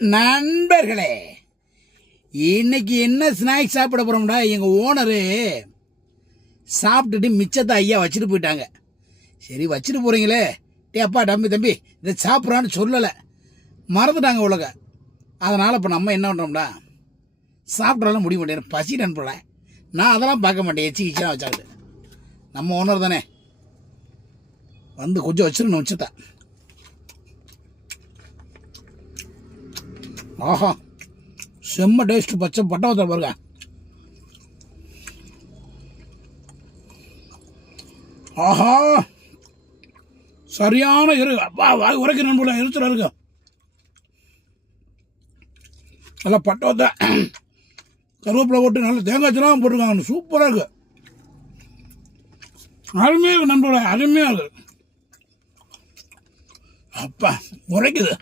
நண்பர்களே, இன்னைக்கு என்ன ஸ்நாக்ஸ் சாப்பிட போகிறோம்டா. எங்கள் ஓனரு சாப்பிட்டுட்டு மிச்சத்தை ஐயா வச்சுட்டு போயிட்டாங்க. சரி, வச்சுட்டு போகிறீங்களே, அப்பா தம்பி இதை சாப்பிட்றான்னு சொல்லலை, மறந்துட்டாங்க உலக. அதனால் இப்போ நம்ம என்ன பண்ணுறோம்டா, சாப்பிட்றாலும் முடிய மாட்டேன், பசி நண்பல. நான் அதெல்லாம் பார்க்க மாட்டேன், எச்சிக்கிச்சா வச்சாக்கிட்டு. நம்ம ஓனர் தானே, வந்து கொஞ்சம் வச்சிடணும் மிச்சத்தை. ஆஹா, செம்ம டேஸ்ட். பச்சை பட்டவத்தை பாருங்க. ஆஹா, சரியான வாய் உரைக்கணும் போல எரிச்சலா இருக்கு. நல்லா பட்டவத்தை கருவேப்பிலை போட்டு நல்லா தேங்காய் சலாம் போட்டுருக்காங்க. சூப்பராக இருக்கு, அருமையாக இருக்கு நண்பர்களே, அருமையாக இருக்கு. அப்பா உரைக்குது.